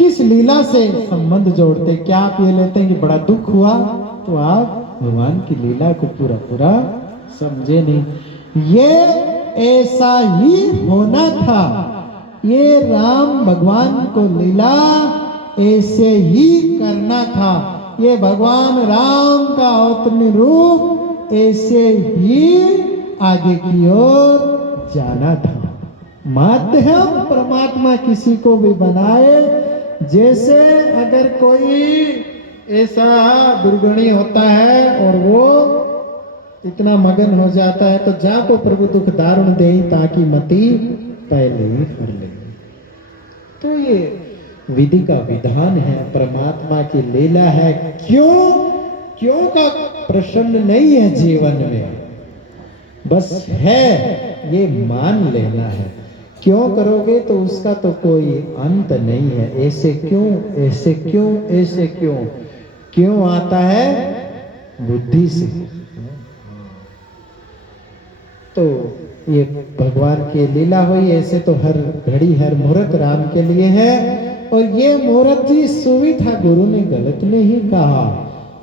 किस लीला से संबंध जोड़ते? क्या आप ये लेते हैं कि बड़ा दुख हुआ तो आप भगवान की लीला को पूरा पूरा समझे नहीं। ये ऐसा ही होना था, ये राम भगवान को लीला ऐसे ही करना था, ये भगवान राम का अवतरण रूप ऐसे ही आगे की ओर जाना था। माध्यम परमात्मा किसी को भी बनाए, जैसे अगर कोई ऐसा दुर्गुणी होता है और वो इतना मगन हो जाता है तो जाको प्रभु दुख दारुण दे ताकि मति पहले ही हर ले। तो ये विधि का विधान है, परमात्मा की लीला है। क्यों का प्रश्न नहीं है जीवन में, बस है ये मान लेना है। क्यों करोगे तो उसका तो कोई अंत नहीं है। ऐसे क्यों, ऐसे क्यों, ऐसे क्यों, क्यों आता है बुद्धि से। तो ये भगवान की लीला हुई, ऐसे तो हर घड़ी हर मुहूर्त राम के लिए है। और ये मुहूर्त जी सुविधा गुरु ने गलत नहीं कहा,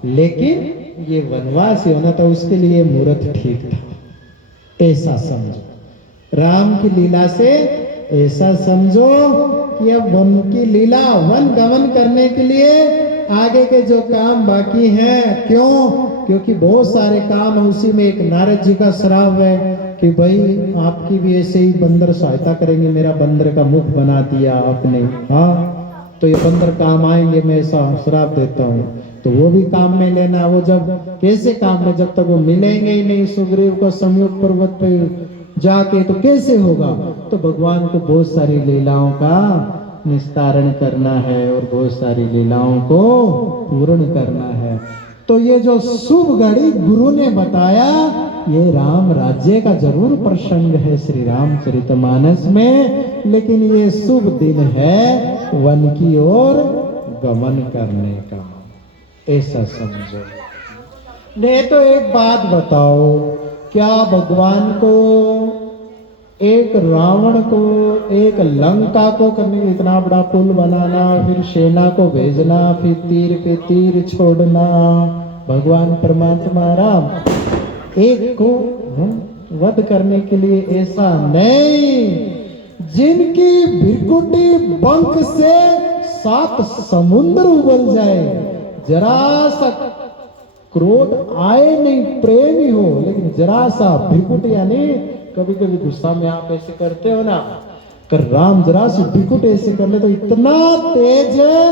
लेकिन ये वनवास होना था उसके लिए मुहूर्त ठीक था, ऐसा समझो। राम की लीला से ऐसा समझो कि अब वन की लीला, वन गमन करने के लिए आगे के जो काम बाकी हैं, क्योंकि बहुत सारे काम है। उसी में एक नारद जी का श्राप है कि भाई आपकी भी ऐसे ही बंदर सहायता करेंगे, मेरा बंदर का मुख बना दिया आपने, हाँ तो ये बंदर काम आएंगे, मैं ऐसा श्राप देता हूँ। तो वो भी काम में लेना, वो जब कैसे काम में, जब तक वो मिलेंगे ही नहीं सुग्रीव को संयुक्त पर्वत पे जाके तो कैसे होगा। तो भगवान को बहुत सारी लीलाओं का निस्तारण करना है और बहुत सारी लीलाओं को पूर्ण करना है। तो ये जो शुभ घड़ी गुरु ने बताया, ये राम राज्य का जरूर प्रसंग है श्री रामचरितमानस में, लेकिन ये शुभ दिन है वन की ओर गमन करने का, ऐसा समझो। नहीं तो एक बात बताओ, क्या भगवान को, एक रावण को, एक लंका को करने, इतना बड़ा पुल बनाना, फिर सेना को भेजना, फिर तीर पे तीर छोड़ना, भगवान परमात्मा राम एक को वध करने के लिए ऐसा नहीं। जिनकी भृकुटी बंक से 7 समुद्र उबल जाए, जरा सा क्रोध आए नहीं, प्रेम ही हो, लेकिन जरा सा भृकुटी, यानी कभी कभी गुस्सा में आप ऐसे करते हो ना, कर राम जरा सी भृकुट ऐसे कर ले तो इतना तेज है,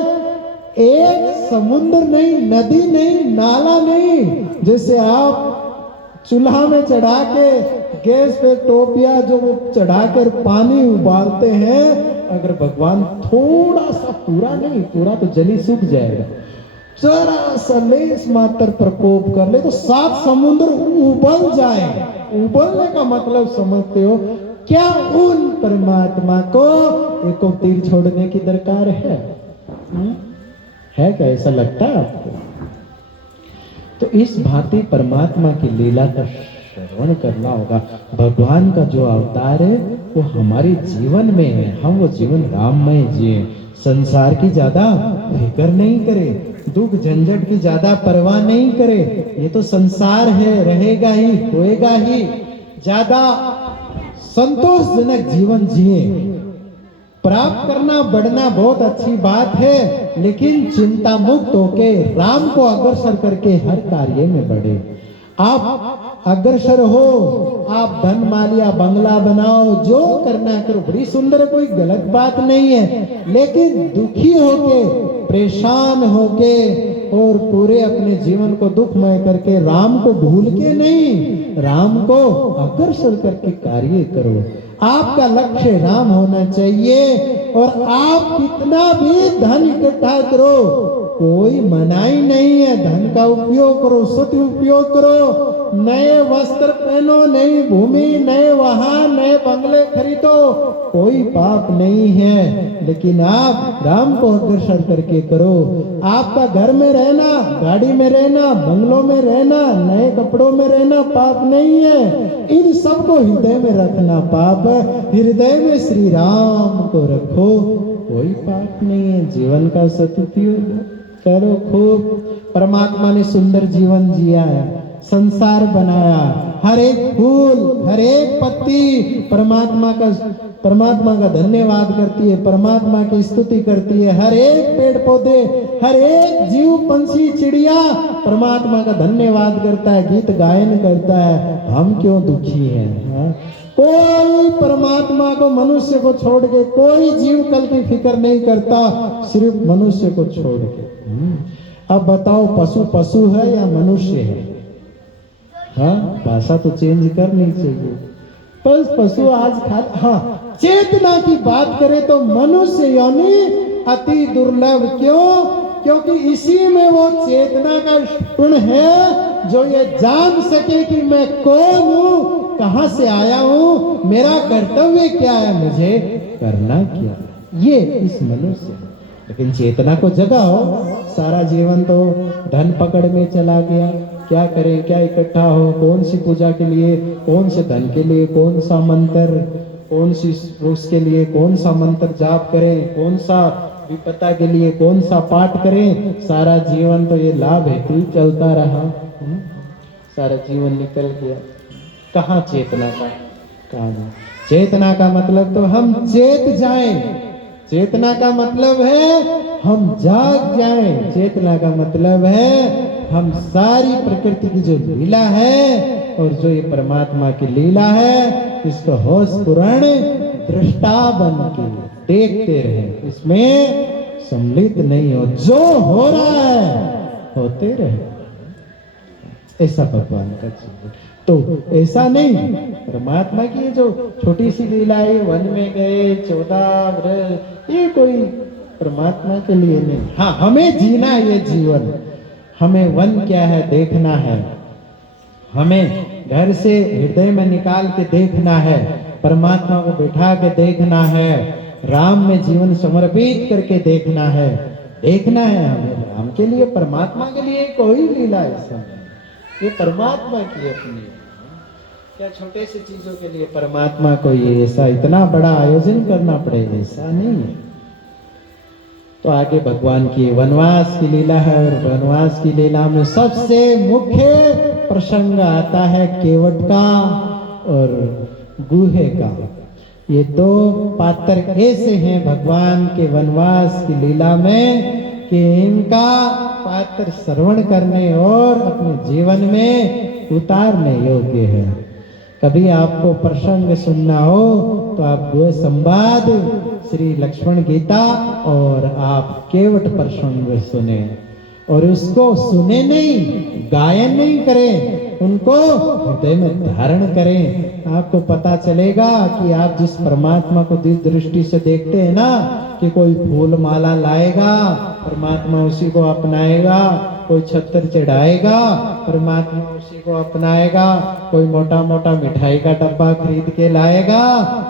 एक समुद्र नहीं, नदी नहीं, नाला नहीं, जैसे आप चूल्हा में चढ़ा के गैस पे टोपिया जो चढ़ा कर पानी उबालते हैं, अगर भगवान थोड़ा सा, पूरा नहीं, पूरा तो जली सूख जाएगा, जरा सा लेस मात्र प्रकोप कर ले तो 7 समुद्र उबल जाए। उबलने का मतलब समझते हो क्या? उन परमात्मा को एक तीर छोड़ने की दरकार है? क्या ऐसा लगता है आपको? तो इस भांति परमात्मा की लीला का श्रवण करना होगा। भगवान का जो अवतार है वो हमारे जीवन में है, हम वो जीवन राममय जिए, संसार की ज्यादा फिक्र नहीं करे, दुख झंझट की ज्यादा परवाह नहीं करे। ये तो संसार है, रहेगा ही, होएगा ही, ज्यादा संतोषजनक जीवन जिए। प्राप्त करना, बढ़ना बहुत अच्छी बात है, लेकिन चिंता मुक्त होके राम को अग्रसर करके हर कार्य में बढ़े। आप अग्रसर हो, आप धन मालिया बंगला बनाओ, जो करना करो, बड़ी सुंदर, कोई गलत बात नहीं है, लेकिन दुखी होके, परेशान होके और पूरे अपने जीवन को दुखमय करके राम को भूल के नहीं, राम को अग्रसर करके कार्य करो। आपका लक्ष्य राम होना चाहिए। और आप कितना भी धन इकट्ठा करो, कोई मनाही नहीं है, धन का उपयोग करो, सदुपयोग करो, नए वस्त्र पहनो, नई भूमि, नए वाहन, नए बंगले खरीदो, कोई पाप नहीं है, लेकिन आप राम को अग्रसर करके करो। आपका घर में रहना, गाड़ी में रहना, बंगलों में रहना, नए कपड़ों में रहना पाप नहीं है, इन सबको हृदय में रखना पाप है। हृदय में श्री राम को रखो, कोई पाप नहीं है, जीवन का सदुपयोग करो खूब। परमात्मा ने सुंदर जीवन जिया है, संसार बनाया, हर एक फूल हर एक पत्ती परमात्मा का धन्यवाद करती है, परमात्मा की स्तुति करती है। हर एक पेड़ पौधे, हर एक जीव पंछी चिड़िया परमात्मा का धन्यवाद करता है, गीत गायन करता है। हम क्यों दुखी हैं? कोई परमात्मा को, मनुष्य को छोड़ के कोई जीव कल की फिक्र नहीं करता, सिर्फ मनुष्य को छोड़ के। अब बताओ, पशु पशु है या मनुष्य है? हाँ, भाषा तो चेंज करनी चाहिए। पशु आज हाँ, चेतना की बात करें तो मनुष्य योनि अति दुर्लभ। क्यों? क्योंकि इसी में वो चेतना का गुण है जो ये जान सके कि मैं कौन हूं, कहां से आया हूं, मेरा कर्तव्य क्या है, मुझे करना क्या। ये इस मनुष्य, लेकिन चेतना को जगाओ। सारा जीवन तो धन पकड़ में चला गया, क्या करें, क्या इकट्ठा हो, कौन सी पूजा के लिए, कौन से धन के लिए कौन सा मंत्र, कौन सी उसके लिए कौन सा मंत्र जाप करें, कौन सा विपत्ता के लिए कौन सा पाठ करें। सारा जीवन तो ये लाभ हेतु ही चलता रहा, सारा जीवन निकल गया। कहाँ चेतना का काम? चेतना का मतलब तो हम चेत जाएं, चेतना का मतलब है हम जाग जाएं, चेतना का मतलब है हम सारी प्रकृति की जो लीला है और जो ये परमात्मा की लीला है, इसको होश पुराण दृष्टा बन के देखते रहे, इसमें सम्मिलित नहीं हो, जो हो रहा है होते रहे। ऐसा भगवान का जीवन। तो ऐसा नहीं, परमात्मा की जो छोटी सी लीला है, वन में गए 14 वर्ष, ये कोई परमात्मा के लिए नहीं। हाँ, हमें जीना है ये जीवन, हमें वन क्या है देखना है, हमें घर से हृदय में निकाल के देखना है, परमात्मा को बैठा के देखना है, राम में जीवन समर्पित करके देखना है, देखना है हमें राम के लिए, परमात्मा के लिए कोई लीला ऐसा नहीं, ये परमात्मा की अपनी। क्या छोटे से चीजों के लिए परमात्मा को ये ऐसा इतना बड़ा आयोजन करना पड़ेगा? ऐसा नहीं है। तो आगे भगवान की वनवास की लीला है, और वनवास की लीला में सबसे मुख्य प्रसंग आता है केवट का और गुहे का। ये दो पात्र ऐसे हैं भगवान के वनवास की लीला में कि इनका पात्र श्रवण करने और अपने जीवन में उतारने योग्य है। कभी आपको प्रसंग सुनना हो तो आप वो संवाद श्री लक्ष्मण गीता और आप केवट प्रसंग सुने, और उसको सुने नहीं, गायन नहीं करें, उनको हृदय में धारण करें। आपको पता चलेगा कि आप जिस परमात्मा को दिव्य दृष्टि से देखते हैं ना, कि कोई फूल माला लाएगा, परमात्मा उसी को अपनाएगा, कोई छत्र चढ़ाएगा, परमात्मा उसी को अपनाएगा, कोई मोटा मोटा मिठाई का डब्बा खरीद के लाएगा,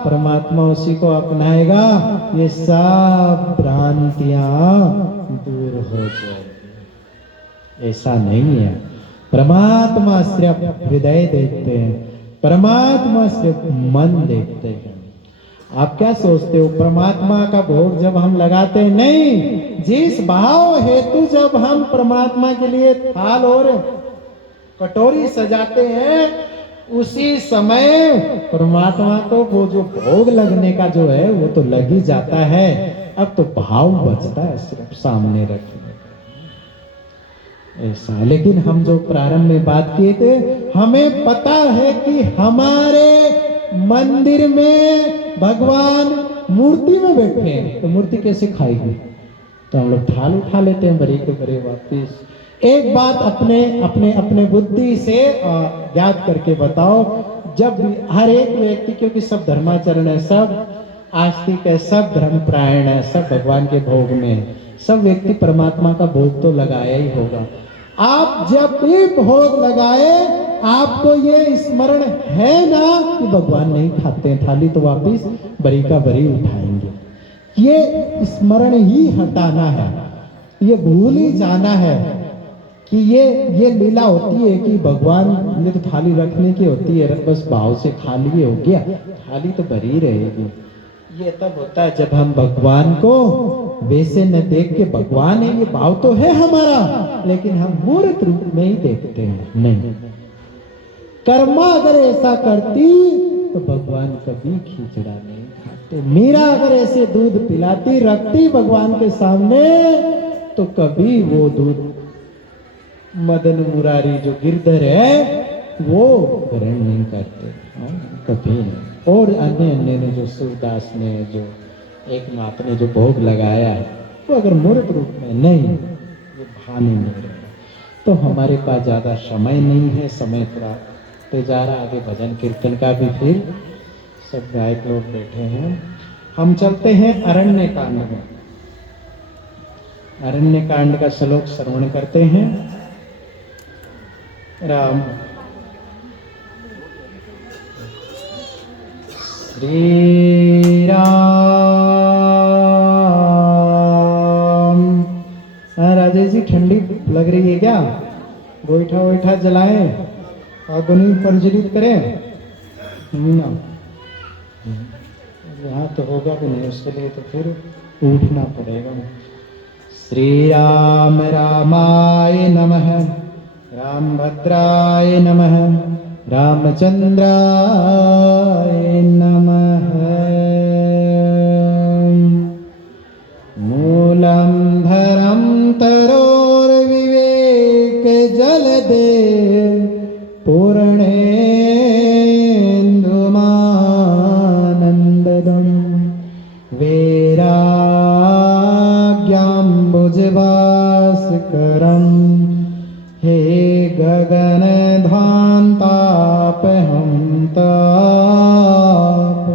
परमात्मा उसी को अपनाएगा। ये सब भ्रांतियां दूर हो जाएगी। ऐसा नहीं है। परमात्मा सिर्फ हृदय देखते हैं, परमात्मा सिर्फ मन देखते हैं। आप क्या सोचते हो, परमात्मा का भोग जब हम लगाते हैं, नहीं, जिस भाव हेतु जब हम परमात्मा के लिए थाल और कटोरी सजाते हैं, उसी समय परमात्मा को वो जो भोग लगने का जो है वो तो लग ही जाता है। अब तो भाव बचता है सिर्फ सामने रखने का, ऐसा। लेकिन हम जो प्रारंभ में बात किए थे, हमें पता है कि हमारे मंदिर में भगवान मूर्ति में बैठे हैं, तो मूर्ति कैसे खाएगी? तो हम लोग थाल उठा लेते हैं बड़े के बड़े वापिस। एक बात अपने अपने अपने बुद्धि से याद करके बताओ, जब हर एक व्यक्ति, क्योंकि सब धर्माचरण है, सब आस्तिक है, सब धर्मपरायण है, सब भगवान के भोग में, सब व्यक्ति परमात्मा का भोग तो लगाया ही होगा। आप जब भी भोग लगाए, आपको ये स्मरण है ना कि भगवान नहीं खाते हैं, थाली तो वापिस बरी का बरी उठाएंगे। ये स्मरण ही हटाना है, ये भूल ही जाना है कि ये लीला होती है कि भगवान ने तो थाली रखने की होती है, बस भाव से खा लिए हो गया, थाली तो भरी रहेगी। ये तब होता है जब हम भगवान को वैसे न देख के, भगवान है ये भाव तो है हमारा, लेकिन हम मूर्त रूप में ही देखते हैं। नहीं, कर्मा अगर ऐसा करती तो भगवान कभी खिचड़ा नहीं खाते। मीरा अगर ऐसे दूध पिलाती रखती भगवान के सामने तो कभी वो दूध मदन मुरारी जो गिरधर है वो ग्रहण नहीं करते, कभी नहीं। और अन्य अन्य ने जो सूरदास ने जो एक माप ने जो भोग लगाया वो अगर मूर्त रूप में नहीं, वो भान ही नहीं रहे। तो हमारे पास ज्यादा समय नहीं है, समय थोड़ा तो जा रहा, आगे भजन कीर्तन का भी फिर सब गायक लोग बैठे हैं। हम चलते हैं अरण्य कांड में। अरण्य कांड का श्लोक श्रवण करते हैं। राम श्री राम। राजेश जी ठंडी लग रही है क्या? गोईठा वोईठा जलाएं, अग्नि प्रज्वलित करें ना? यहाँ तो होगा भी नहीं, उसके लिए तो फिर उठना पड़ेगा। श्री राम रामाय नमः, राम भद्राय नमः, रामचंद्राय नमः। मूलं धरं तरोर्विवेक जलदे पूर्णेन्दुमानन्ददं वैराग्याम्बुजभास्करं हे गगनध्वान्तापहं ताप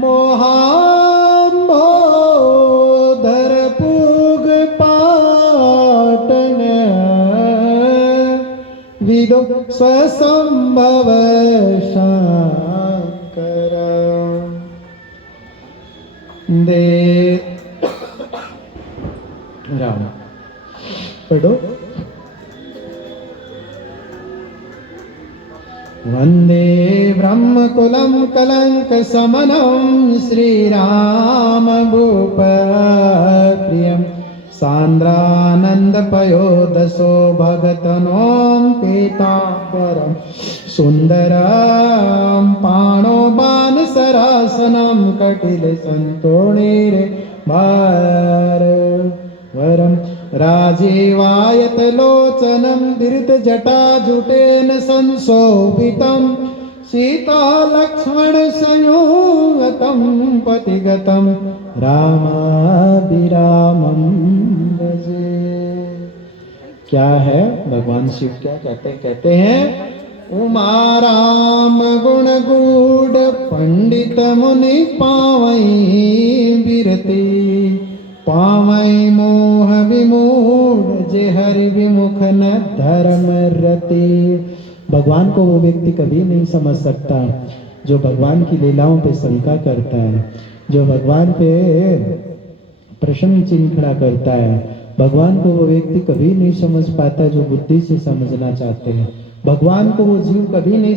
मोहाम्बोधरपूगपाटन विदो स्वसंभव शंकर दे। राम पढ़ो। वंदे ब्रह्मकुलं कलंकशमनं श्रीराम भूपप्रियं सान्द्रानन्दपयोदशो भगतनों पीताम्बरं सुन्दरं पाणोबाणसरासनं कटिलसन्तोणिर्भारवरं राजीवायतलोचनं दीर्घजटाजुटेन संशोभितं सीतालक्ष्मणसंयुगतं पतिगतं रामाभिरामं भजे। क्या है भगवान शिव क्या कहते हैं? उमा राम गुण गूढ़ पंडित मुनि पावई बिरती, पावई मोह विमूढ़ जे हरि विमुख न धर्म रति। भगवान को वो व्यक्ति कभी नहीं समझ सकता जो भगवान की लीलाओं पे शंका करता है, जो भगवान पे प्रश्न चिन्ह खड़ा करता है। भगवान को वो व्यक्ति कभी नहीं समझ पाता जो बुद्धि से समझना चाहते हैं। भगवान को वो जीव कभी नहीं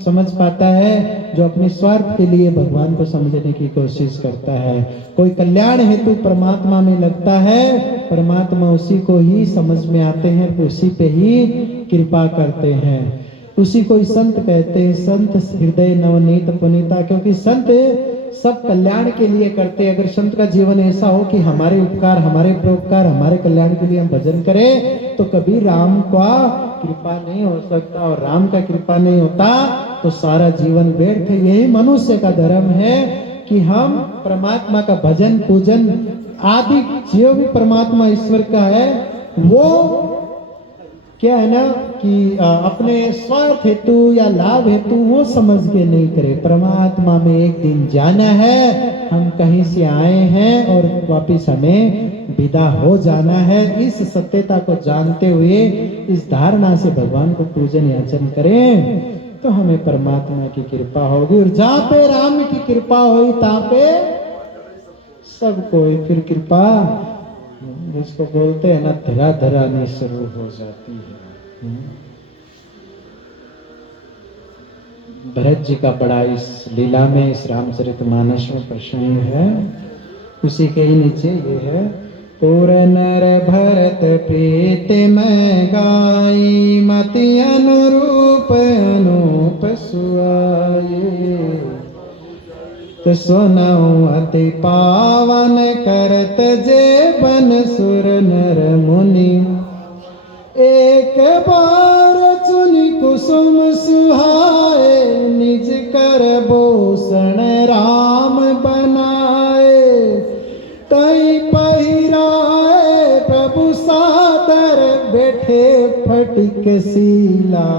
समझ पाता है जो अपने स्वार्थ के लिए भगवान को समझने की कोशिश करता है। कोई कल्याण हेतु परमात्मा में लगता है, परमात्मा उसी को ही समझ में आते हैं, उसी पे ही कृपा करते हैं। उसी को ही संत कहते हैं, संत हृदय नवनीत पुनीता, क्योंकि संत सब कल्याण के लिए करते हैं। अगर संत का जीवन ऐसा हो कि हमारे उपकार, हमारे परोपकार, हमारे कल्याण के लिए हम भजन करें तो कभी राम का कृपा नहीं हो सकता, और राम का कृपा नहीं होता तो सारा जीवन व्यर्थ है। यही मनुष्य का धर्म है कि हम परमात्मा का भजन पूजन आदि जो भी परमात्मा ईश्वर का है वो क्या है ना कि अपने स्वार्थ हेतु या लाभ हेतु वो समझ के नहीं करे। परमात्मा में एक दिन जाना है, हम कहीं से आए हैं और वापिस हमें विदा हो जाना है। इस सत्यता को जानते हुए इस धारणा से भगवान को पूजन याचन करें तो हमें परमात्मा की कृपा होगी। और जहाँ पे राम की कृपा हुई तहाँ पे सबको फिर कृपा जिसको बोलते हैं ना धरा धरा नहीं शुरू हो जाती है। भरत जी का बड़ा इस लीला में, इस रामचरितमानस में प्रसंग है। उसी के ही नीचे ये है, पुर नर भरत प्रीति में गाई, मति अनुरूप अनूप सुआये। तो सुनऊ अति पावन करत जे बन सुर नर मुनि, एक बार चुनि कुसुम सुहाए, निज कर भूषण राम बनाए। तई पहिराए प्रभु सादर, बैठे फटिक सीला,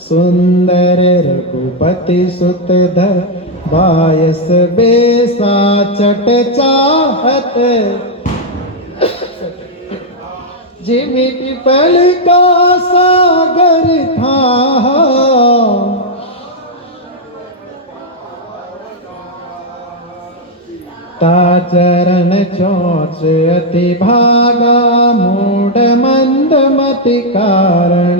सुंदर रघुपति सुत धर, बायस बेसा चट चाहत, जिमि पिपल का सागर था। ता चरण चोच अति भागा, मूढ़ मंद मति कारण,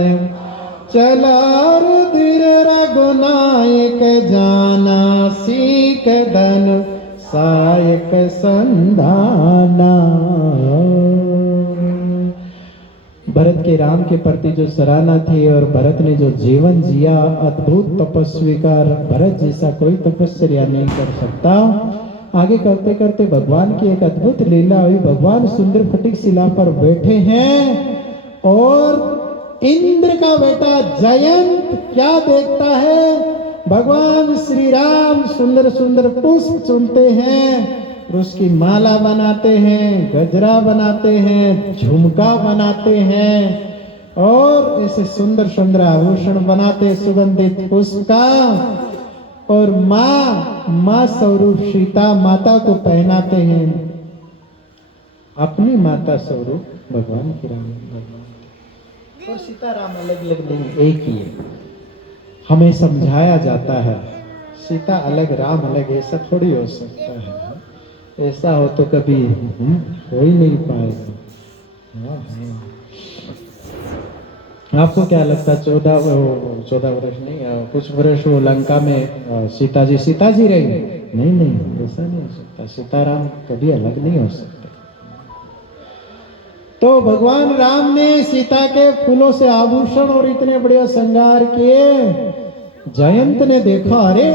चला रुधिर रघुनायक जाना, सीख धन सायक संधाना। भरत के राम के प्रति जो सराहना थी और भरत ने जो जीवन जिया, अद्भुत तपस्वी का भरत जैसा कोई तपस्या नहीं कर सकता। आगे करते करते भगवान की एक अद्भुत लीला हुई। भगवान सुंदर फटिक शिला पर बैठे हैं और इंद्र का बेटा जयंत क्या देखता है, भगवान श्री राम सुंदर सुंदर पुष्प चुनते हैं, उसकी माला बनाते हैं, गजरा बनाते हैं, झुमका बनाते हैं और ऐसे सुंदर सुंदर आभूषण बनाते सुगंधित पुष्प का, और माँ स्वरूप सीता माता को पहनाते हैं, अपनी माता स्वरूप भगवान की राम भगवान। और सीता राम अलग अलग नहीं, एक ही है। हमें समझाया जाता है सीता अलग राम अलग, ऐसा थोड़ी हो सकता है। ऐसा हो तो कभी हो ही नहीं पाएगा। आपको क्या लगता है 14 वर्ष नहीं, कुछ वर्ष वो लंका में सीता जी रही? नहीं, ऐसा नहीं हो सकता। सीताराम कभी अलग नहीं हो सकते। तो भगवान राम ने सीता के फूलों से आभूषण और इतने बड़े श्रृंगार किए। जयंत ने देखा, अरे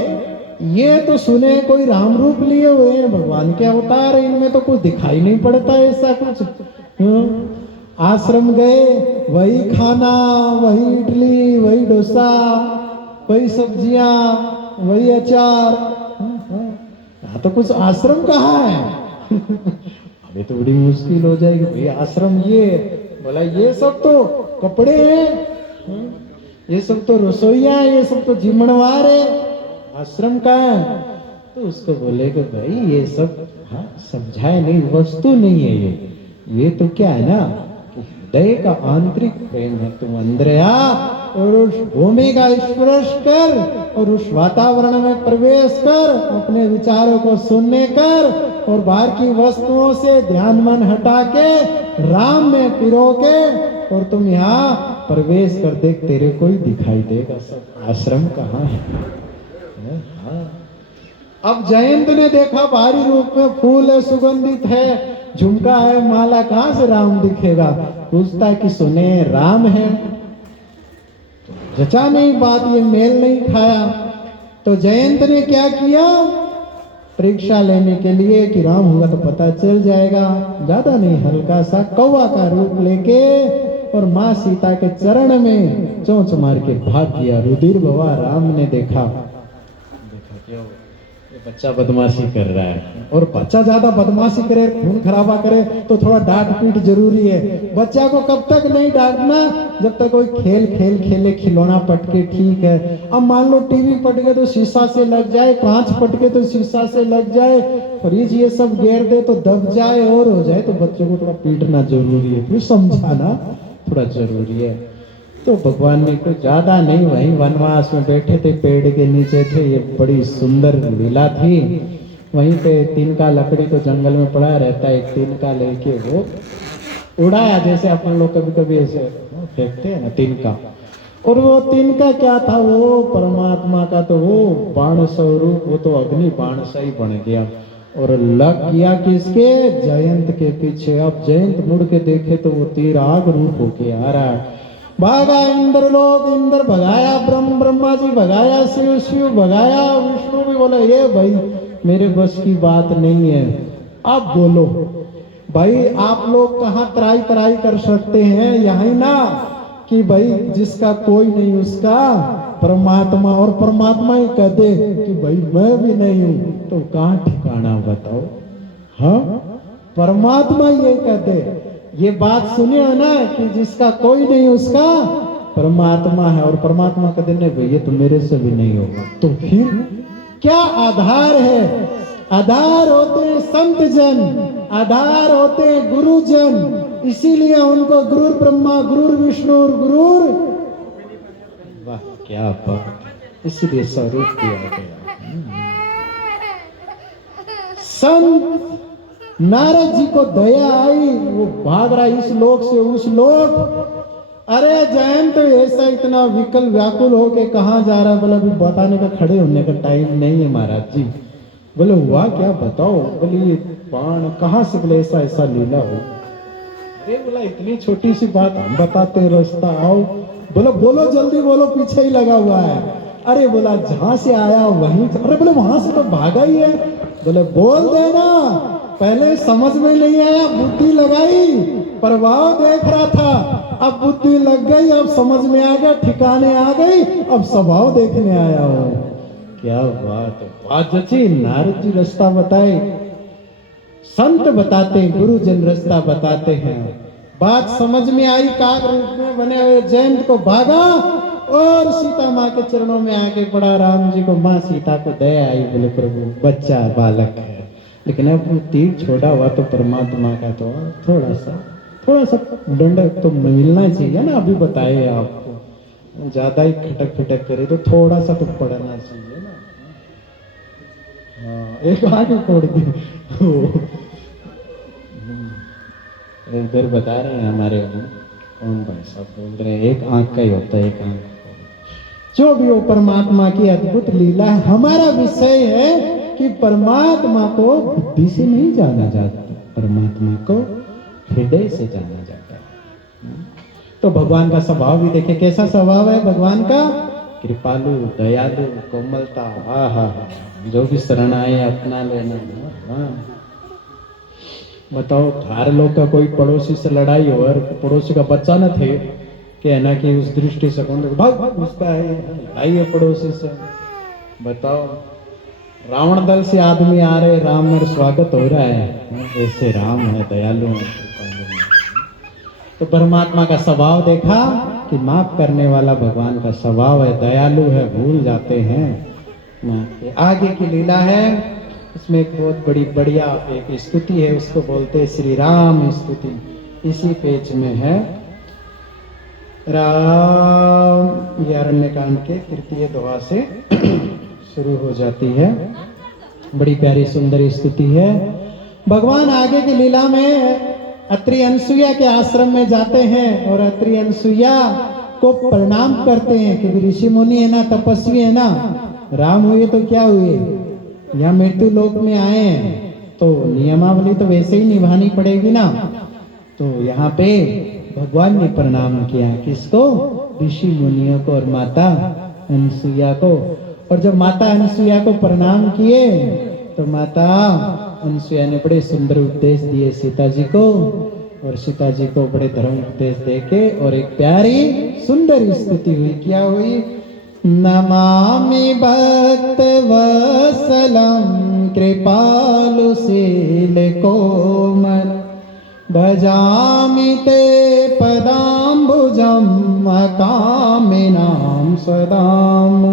ये तो सुने कोई राम रूप लिए हुए हैं, भगवान के अवतार, इनमें तो कुछ दिखाई नहीं पड़ता ऐसा कुछ। आश्रम गए, वही खाना, वही इडली, वही डोसा, वही सब्जियां, वही अचार। यहाँ तो कुछ आश्रम कहाँ है? अभी तो बड़ी मुश्किल हो जाएगी भाई, आश्रम ये बोला, ये सब तो कपड़े हैं, ये सब तो रसोईया है, ये सब तो जिम्मेवार है, आश्रम का है। तो उसको बोले कि भाई ये सब समझाए नहीं, वस्तु नहीं है ये तो क्या है ना, हृदय का आंतरिक प्रेम है। तुम अंदर आ और उस भूमि का स्पर्श कर और उस वातावरण में प्रवेश कर, अपने विचारों को सुनने कर और बाहर की वस्तुओं से ध्यान मन हटा के राम में पिरो के और तुम यहाँ प्रवेश कर, देख तेरे को ही दिखाई देगा सब आश्रम कहाँ है। अब जयंत ने देखा बाहरी रूप में फूल है, सुगंधित है, झुमका है, माला, कहां से राम दिखेगा? पूछता कि सुने राम है, जचा नहीं बात, ये मेल नहीं खाया। तो जयंत ने क्या किया, परीक्षा लेने के लिए कि राम होगा तो पता चल जाएगा, ज्यादा नहीं, हल्का सा कौवा का रूप लेके और माँ सीता के चरण में चोंच मार के भाग गया। रुधिर बवा राम ने देखा ये बच्चा बदमाशी कर रहा है, और बच्चा ज्यादा बदमाशी करे, खून खराबा करे तो थोड़ा डांट पीट जरूरी है। बच्चा को कब तक नहीं डांटना, जब तक कोई खेल खेले, खिलौना पटके ठीक है। अब मान लो टीवी पटके तो शीशा से लग जाए, कांच पटके तो शीशा से लग जाए, फ्रिज ये सब घेर दे तो दब जाए और हो जाए, तो बच्चे को थोड़ा पीटना जरूरी है, फिर समझाना थोड़ा जरूरी है। तो भगवान ने कुछ ज्यादा नहीं, वहीं वनवास में बैठे थे, पेड़ के नीचे थे, ये बड़ी सुंदर लीला थी। वहीं पे तिनका लकड़ी तो जंगल में पड़ा रहता है, एक तिनका लेके वो उड़ाया, जैसे अपन लोग कभी कभी ऐसे फेंकते हैं ना तिनका, और वो तिनका क्या था, वो परमात्मा का तो वो बाण स्वरूप, वो तो अग्नि बाण सा ही बन गया और लग गया किसके, जयंत के पीछे। अब जयंत मुड़ के देखे तो वो तीर आग रूप होके आ रहा है। भागा इंद्र लोग, इंद्र भगाया, ब्रह्मा जी भगाया, शिव भगाया, विष्णु भी बोले ये भाई मेरे बस की बात नहीं है। अब बोलो भाई, आप लोग कहाँ त्राई त्राई कर सकते हैं, यही ना कि भाई जिसका कोई नहीं उसका परमात्मा, और परमात्मा ही कह दे कि भाई मैं भी नहीं हूं, तो कहाँ ठिकाना बताओ। हाँ, परमात्मा ये कह दे। ये बात सुनिए ना कि जिसका कोई नहीं उसका परमात्मा है, और परमात्मा कह देने भाई ये तो मेरे से भी नहीं होगा, तो फिर क्या आधार है। आधार होते हैं संत जन, आधार होते हैं गुरुजन, इसीलिए उनको गुरु ब्रह्मा, गुरु विष्णु और गुरु, वाह क्या बात, इसलिए स्वरूप किया गया। संत नारद जी को दया आई, वो भाग रहा इस लोक से उस लोक। अरे जयंत तो ऐसा इतना विकल व्याकुल हो के कहाँ जा रहा है, बोला अभी बताने का, खड़े होने का टाइम नहीं है महाराज जी। बोले हुआ क्या, बताओ। बोले ये बाण कहाँ से, बोले ऐसा ऐसा लीला हो। अरे बोला इतनी छोटी सी बात हम बताते, रास्ता आओ। बोलो बोलो जल्दी बोलो, पीछे ही लगा हुआ है। अरे बोला जहां से आया वहीं, अरे बोले वहां से तो भागा ही है। बोले बोल देना, पहले समझ में नहीं आया, बुद्धि लगाई, प्रभाव देख रहा था, अब बुद्धि लग गई, अब समझ में आ गया, ठिकाने आ गई, अब स्वभाव देखने आया हो। क्या बात है, बात जची। नारद जी रास्ता बताए, संत बताते, गुरुजन रास्ता बताते हैं। बात समझ में आई, काग रूप में बने हुए जयंत को भागा और सीता माँ के चरणों में आके पड़ा। राम जी को, माँ सीता को दया आई, बोले प्रभु बच्चा बालक है, लेकिन अब तीर छोड़ा हुआ तो परमात्मा का, तो थोड़ा सा दंड तो मिलना चाहिए ना। अभी बताए आपको, ज्यादा ही खटक फिटक करे तो थोड़ा सा तो पड़ना चाहिए ना। हाँ, एक आगे फोड़ दी। इधर बता रहे हैं हमारे कौन भाई साहब बोल रहे हैं, एक आंख का ही होता है, एक आंख। जो भी हो परमात्मा की अद्भुत लीला है। हमारा विषय है कि परमात्मा को बुद्धि से नहीं जाना जाता, परमात्मा को हृदय से जाना जाता है। तो भगवान का स्वभाव भी देखे, कैसा स्वभाव है भगवान का, कृपालु, दयालु, कोमलता। हा, जो भी शरण आए अपना लेना। बताओ, धार लोग का कोई पड़ोसी से लड़ाई हो और पड़ोसी का बच्चा न थे, कहना कि उस दृष्टि से कौन भाग उसका है, लड़ाई है पड़ोसी से। बताओ, रावण दल से आदमी आ रहे, राम मेरा स्वागत हो रहा है, ऐसे राम है, दयालु है। तो परमात्मा का स्वभाव देखा कि माफ करने वाला भगवान का स्वभाव है, दयालु है, भूल जाते हैं। आगे की लीला है, इसमें एक बहुत बड़ी बढ़िया एक स्तुति है, उसको बोलते हैं श्री राम स्तुति। इसी पेज में है राम, ये अरण्यकांड के तृतीय दोहा से शुरू हो जाती है। बड़ी प्यारी सुंदर स्तुति है। भगवान आगे की लीला में अत्रि अनसुईया के आश्रम में जाते हैं और अत्रि अनसुईया को प्रणाम करते हैं, क्योंकि ऋषि मुनि है ना, तपस्वी है ना। राम हुए तो क्या हुए, यहाँ मृत्यु लोक में आए हैं, तो नियमावली तो वैसे ही निभानी पड़ेगी ना। तो यहाँ पे भगवान ने प्रणाम किया, किसको, ऋषि मुनियों को और माता अनसुईया को। और जब माता अनसुईया को प्रणाम किए तो माता अनसुईया ने बड़े सुंदर उपदेश दिए सीता जी को, और सीता जी को बड़े धर्म उपदेश देके और एक प्यारी सुंदर स्तुति हुई। क्या हुई, नमामि भक्त वत्सलं कृपालुशील कोमल, भजामि ते पदाम्बुजं अकामिनां सदाम,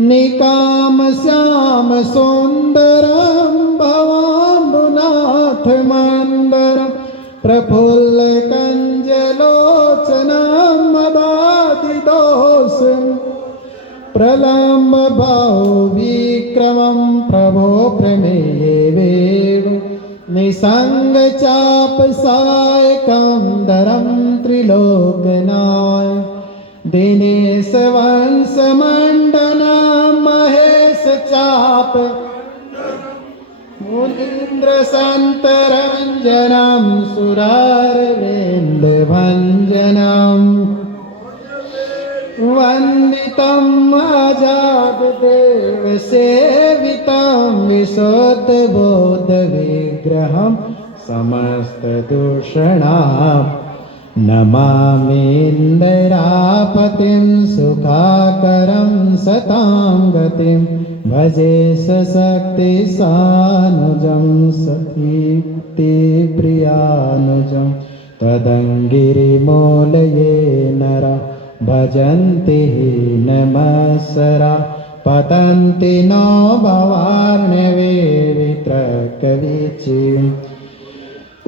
निकाम श्याम सुंदरं भवाम्बुनाथ मंदरं, प्रफुल्ल कंजलोचनं मदातिदोषं, प्रलम्ब बाहु विक्रमं प्रभो प्रमेयेवेव, निसंग चाप सायकं दरं त्रिलोकनाय, दिनेश वंश मंडना महेश चाप मुनीन्द्र संत रंजनम सुरारविंद भंजनम वंदितम आजाद देव सेवितम विशुद्ध बोध विग्रहम समस्त दूषणाम नमामीन्द्रापतिं सुखाकरं सतां गतिं भजे सशक्ति सानुजं सतीप्रियानुजं तदङ्गिरिमूलये नरा भजन्ति नमस्सरा पतन्ति नो भवार्णवे वित्रकवीचिम्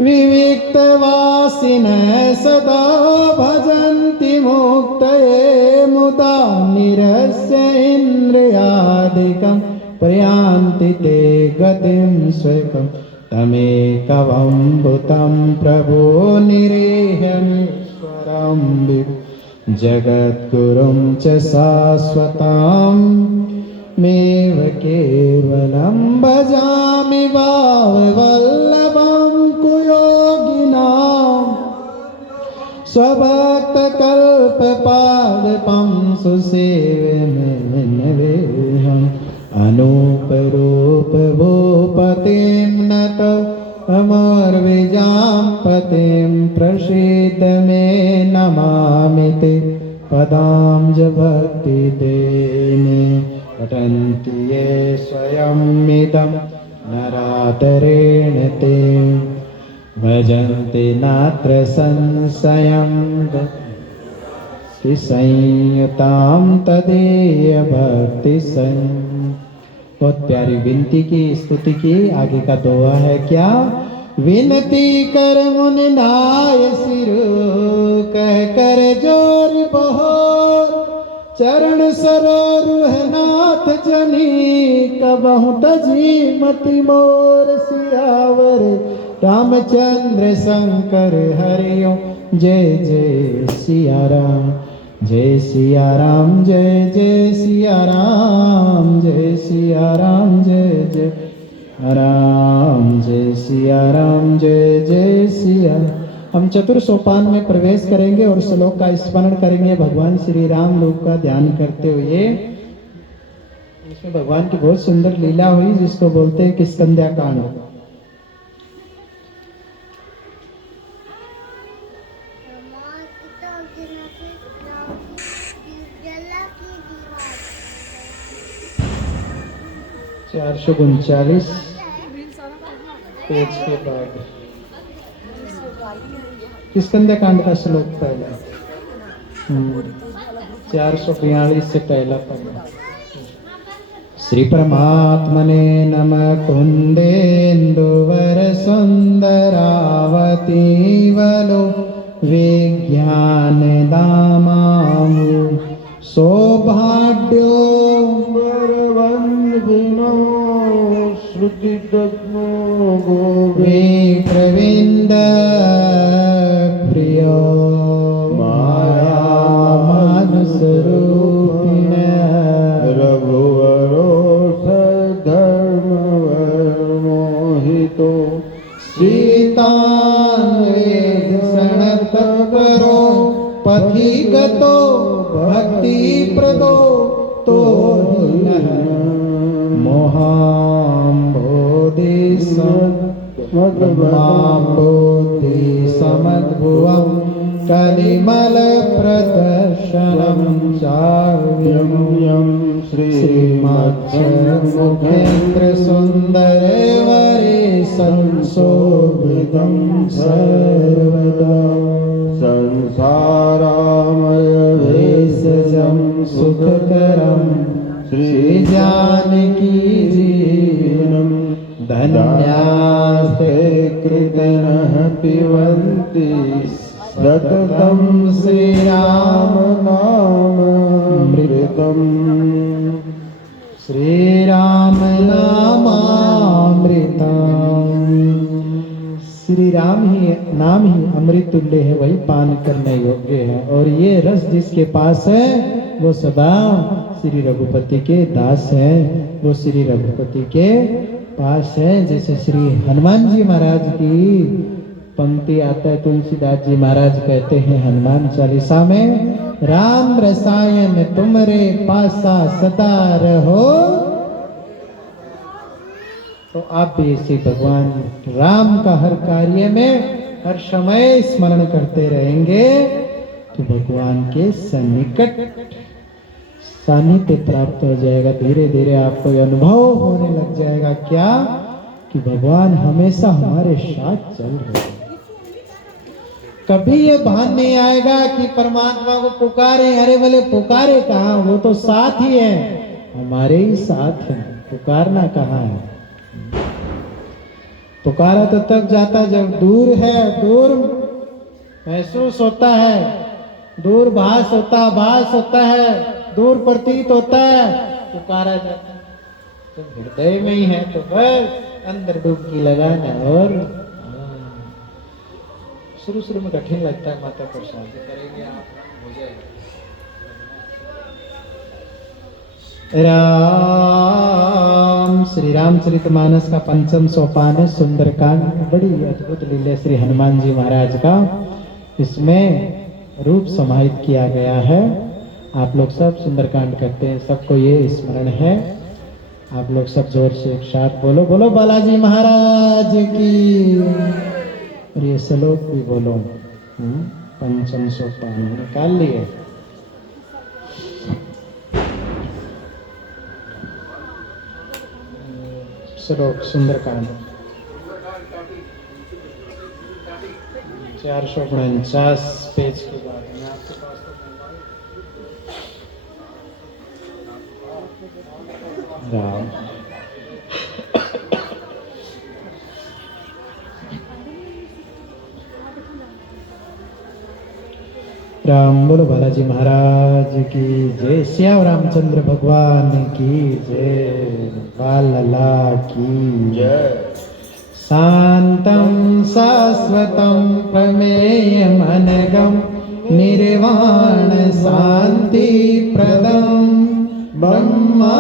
विविक्तवासिनः सदा भजन्ति मुक्तये मुदा निरस्य इन्द्रियादिकं प्रयान्ति ते गतिं स्वकं तमेकमम्बुतं प्रभो निरीहमीश्वरं जगद्गुरुं च शाश्वतां मेव केवलं भजामि भाववल्लभं कुयोगिनां स्वभक्तकल्पपादपं सुसेव्यमेवेहम् अनूपरूपभूपतिं नत अमरविजां पतिं प्रसीद मे नमामि ते पदांज भक्तिदेने पठन्ति ये स्वयमिदं नरादरेण ते भजन्ति नात्र संशयं संयुतां तदीय भक्ति बहुत प्यारी विनती की स्तुति की। आगे का दोहा है क्या? विनती कर मुनि नाय सिरु कह कर जोर बहोर चरण सरोरुह नाथ जनी कबहु तजी मति मोर सियावर रामचंद्र शंकर हरिओ जय जय सिया राम जय सिया राम जय जय सिया राम जय सिया राम जय जय राम जय सिया राम जय जय सिया। हम चतुर सोपान में प्रवेश करेंगे और श्लोक का स्मरण करेंगे भगवान श्री राम लोक का ध्यान करते हुए। इसमें भगवान की बहुत सुंदर लीला हुई जिसको बोलते हैं किष्किंधा कांड। चार सौ 39 पेज के बाद किष्किंधा कांड का श्लोक पहला 442 से पहला पढ़ो। श्री परमात्मने नमः कुंदेन्दुवर सुंदरावती वलो विज्ञान दामामु सौभाग्यो वरवन्दिनो श्रुतिदग्नो गोवे प्रविन्द प्रियो माया मानसरूपिण रघुवरो सधर्मवर्मोहितो श्रीतान्वेषणतत्परो पथिगतो भक्तिप्रदो तो मोहाम्बोधि समद्भुवं कलिमल प्रदर्शनं चाव्यं श्रीमद्मुखेन्द्र सुन्दर वरे संशोभितं सर्वदा संसारामय भेषजं सुखकरं श्रीजानकी जीवनं धन्यास्ते कृतनः पिबन्ति सततं श्रीराम नामामृतम् श्रीराम नामामृतम् श्री राम ही नाम ही अमृत तुल्य है, वही पान करने योग्य है। और ये रस जिसके पास है वो सदा श्री रघुपति के दास है, वो श्री रघुपति के पास है। जैसे श्री हनुमान जी महाराज की पंक्ति आता है, तुलसीदास जी महाराज कहते हैं हनुमान चालीसा में, राम रसायन तुमरे पासा सदा रहो। तो आप भी इसी भगवान राम का हर कार्य में हर समय स्मरण करते रहेंगे तो भगवान के सन्निकट सानिध्य प्राप्त हो जाएगा। धीरे धीरे आपको अनुभव होने लग जाएगा क्या कि भगवान हमेशा हमारे साथ चल रहे हैं। कभी ये भान नहीं आएगा कि परमात्मा को पुकारे, अरे बोले पुकारे कहाँ, वो तो साथ ही है, हमारे ही साथ है, पुकारना कहाँ है। पुकारा तो तब जाता जब दूर है, दूर महसूस होता है, दूर भास होता है, दूर प्रतीत होता है, पुकारा जाता है। जब हृदय में ही है तो बस अंदर डुबकी लगाना। और शुरू में कठिन लगता है, माता प्रसाद करेंगे आप, हो जाएगा। राम श्री रामचरितमानस का पंचम सोपान है सुंदरकांड। बड़ी अद्भुत लीला श्री हनुमान जी महाराज का इसमें रूप समाहित किया गया है। आप लोग सब सुंदरकांड करते हैं, सबको ये स्मरण है। आप लोग सब जोर से एक साथ बोलो, बोलो बालाजी महाराज की। और ये श्लोक भी बोलो, पंचम सोपान निकाल लिए। श्लोक सुंदरकांड 449 पेज के बाद में आपके पास राम राम बोलो बालाजी महाराज की जय, श्याम रामचंद्र भगवान की जय, बाल लला की जय। शांतं शाश्वतं प्रमेयम् अनघं निर्वाण शांति प्रदं ब्रह्मा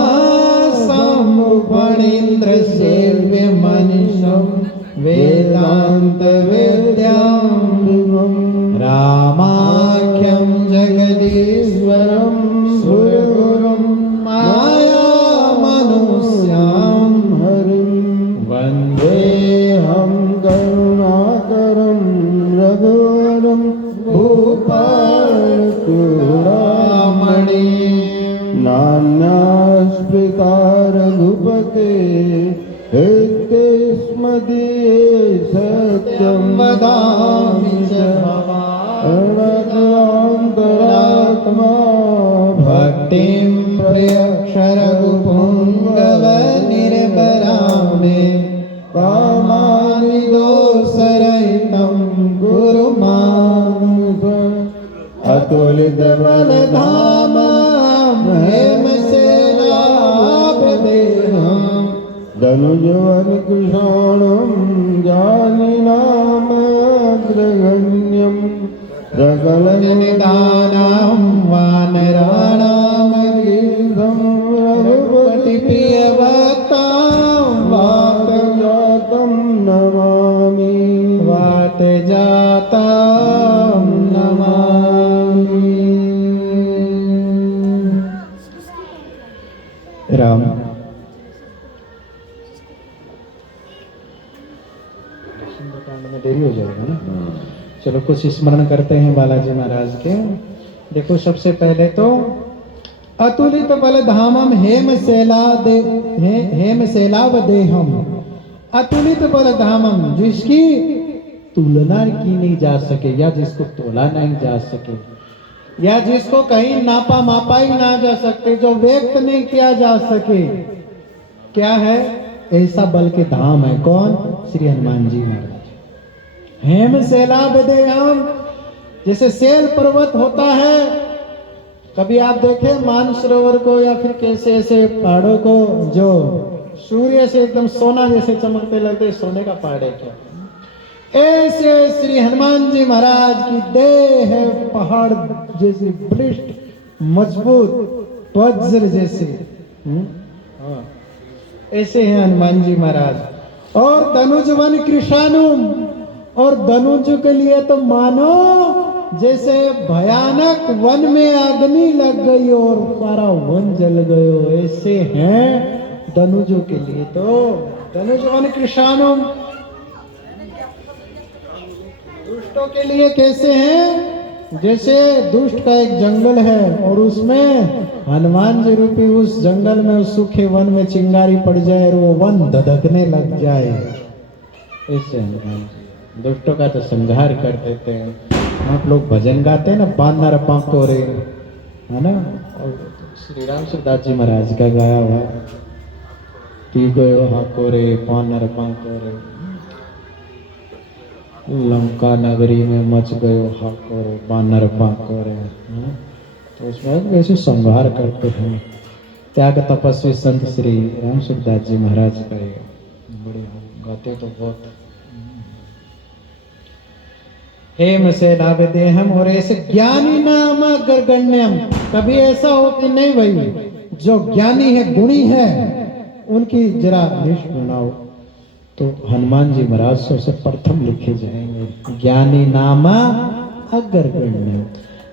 समुपनीन्द्र सेव्य मनीषं वेदांत विद्यां रामाख्यं जगदीश्वरं सुरगुरुं मायामनुष्यां हरिं वन्देऽहं करुणाकरं रघुवरं भूपालचूडामणिं नान्यास्पृता रघुपते स्मदीये सत्यं वदामि च भवान्तरात्मा भक्तिं प्रयक्षरघुपुङ्गव निर्भरामे कामानि दोषरहितं गुरु मां अतुलितबलधामं हेमसेनापदेहं धनुजवन कृशाणं जानिनामग्रगण्यं सकलनिदानं वानराणामधीशं रघुपतिप्रियभक्तां वातजातं नमामि, वातजातं नमामि। राम में देरी हो जाएगा ना। चलो कुछ स्मरण करते हैं बालाजी महाराज के। देखो सबसे पहले तो अतुलित बल धामम हेम सेलाव देहम। अतुलित बल धामम, जिसकी तुलना की नहीं जा सके या जिसको तोला नहीं जा सके या जिसको कहीं नापा मापा ही ना जा सकते, जो व्यक्त नहीं किया जा सके, क्या है ऐसा बल के धाम है। कौन? श्री हनुमान जी महाराज। हेम सेलाब देहम, जैसे सेल पर्वत होता है, कभी आप देखें मानसरोवर को या फिर कैसे ऐसे पहाड़ों को जो सूर्य से एकदम सोना जैसे चमकते लगते, सोने का पहाड़ है क्या? ऐसे श्री हनुमान जी महाराज की देह है पहाड़ जैसी बलिष्ठ मजबूत वज्र जैसे। हाँ, ऐसे हैं हनुमान जी महाराज। और धनुजवन कृषानुम, और धनुज के लिए तो मानो जैसे भयानक वन में अग्नि लग गई और सारा वन जल गयो, ऐसे हैं धनुजों के लिए। तो धनुजवन कृषानुम, दुष्टों के लिए कैसे हैं? जैसे दुष्ट का एक जंगल है और उसमें हनुमान जी रूपी उस जंगल में, उस सूखे वन में चिंगारी पड़ जाए और वो वन धधकने लग जाए, ऐसे हनुमान जी दुष्टों का तो संहार कर देते हैं। आप लोग भजन गाते हैं ना, बानर पाकोरे, है ना, और श्री राम सुरदास जी महाराज का गाया हुआ, पी गयो हाकोरे बानर पाकोरे, लंका नगरी में मच गयो हाकोरे बानर पाकोरे। तो उसमें वैसे संहार करते हैं। त्याग तपस्वी संत श्री राम सुरदास जी महाराज का बड़े गाते तो बहुत। हेम से नाभे हम, और ऐसे ज्ञानी नाम गर्गण्यम, कभी ऐसा हो कि नहीं भाई जो ज्ञानी है गुणी है उनकी जरा लिस्ट बनाओ, तो हनुमान जी महाराज सबसे प्रथम लिखे जाएंगे ज्ञानी नामा अग्रगण्य।